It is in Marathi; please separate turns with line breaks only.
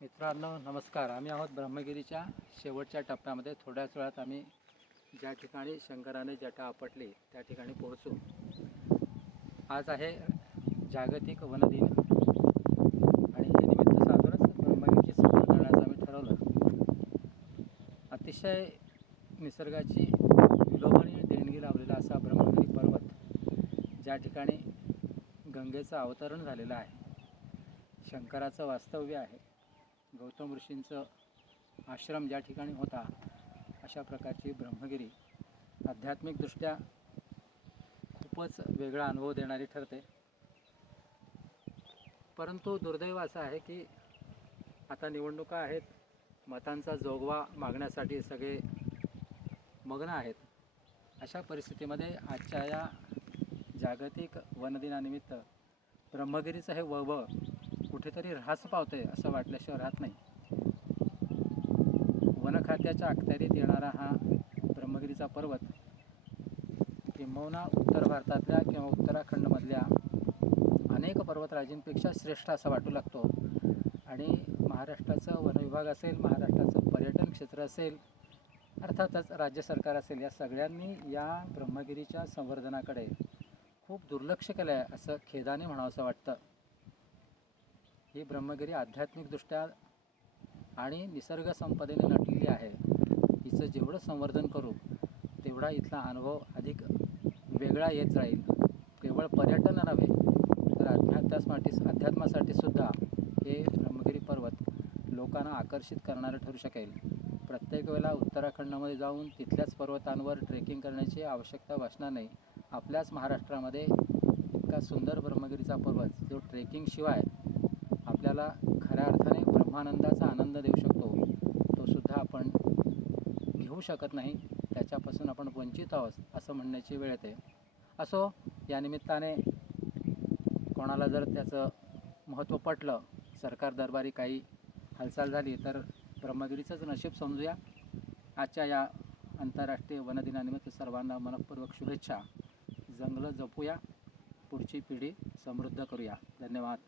मित्रांनो नमस्कार. आम्ही आहोत ब्रह्मगिरीच्या शेवटच्या टप्प्यामध्ये. थोड्याच वेळात आम्ही ज्या ठिकाणी शंकराने जटा आपटली त्या ठिकाणी पोहोचू. आज आहे जागतिक वनदिन. आणि हे निमित्त साधूनच ब्रह्मगिरीची सफर करण्याचं आम्ही ठरवलं. अतिशय निसर्गाची विलोभनीय देणगी लावलेला असा ब्रह्मगिरी पर्वत ज्या ठिकाणी गंगेचं अवतरण झालेलं आहे. शंकराचं वास्तव्य आहे. गौतम ऋषींचं आश्रम ज्या ठिकाणी होता अशा प्रकारची ब्रह्मगिरी आध्यात्मिकदृष्ट्या खूपच वेगळा अनुभव देणारी ठरते. परंतु दुर्दैव असं आहे की आता निवडणुका आहेत मतांचा जोगवा मागण्यासाठी सगळे मग्न आहेत. अशा परिस्थितीमध्ये आजच्या या जागतिक वनदिनानिमित्त ब्रह्मगिरीचं हे वैभव कुठेतरी ऱ्हास पावते असं वाटल्याशिवाय राहत नाही. वन खात्याच्या अखत्यारीत येणारा हा ब्रह्मगिरीचा पर्वत किंबहुना उत्तर भारतातल्या किंवा उत्तराखंडमधल्या अनेक पर्वतराजींपेक्षा श्रेष्ठ असा वाटू लागतो. आणि महाराष्ट्राचं वनविभाग असेल महाराष्ट्राचं पर्यटन क्षेत्र असेल अर्थातच राज्य सरकार असेल या सगळ्यांनी या ब्रह्मगिरीच्या संवर्धनाकडे खूप दुर्लक्ष केलं आहे असं खेदाने म्हणावंसं वाटतं. ही ब्रह्मगिरी आध्यात्मिकदृष्ट्या आणि निसर्ग संपदेने नटलेली आहे. हिचं जेवढं संवर्धन करू तेवढा इथला अनुभव अधिक वेगळा येत जाईल. केवळ पर्यटन नव्हे तर अध्यात्मासाठी अध्यात्मासाठी सुद्धा हे ब्रह्मगिरी पर्वत लोकांना आकर्षित करणारं ठरू शकेल. प्रत्येक वेळेला उत्तराखंडमध्ये जाऊन तिथल्याच पर्वतांवर ट्रेकिंग करण्याची आवश्यकता भासणार नाही. आपल्याच महाराष्ट्रामध्ये इतका सुंदर ब्रह्मगिरीचा पर्वत जो ट्रेकिंगशिवाय आपल्याला खऱ्या अर्थाने ब्रह्मानंदाचा आनंद देऊ शकतो. तो सुद्धा आपण घेऊ शकत नाही. त्याच्यापासून आपण वंचित आहोत असं म्हणण्याची वेळ येते. असो या निमित्ताने कोणाला जर त्याचं महत्त्व पटलं सरकार दरबारी काही हालचाल झाली तर ब्रह्मगिरीचंच नशीब समजूया. आजच्या या आंतरराष्ट्रीय वनदिनानिमित्त सर्वांना मनपूर्वक शुभेच्छा. जंगलं जपूया. पुढची पिढी समृद्ध करूया. धन्यवाद.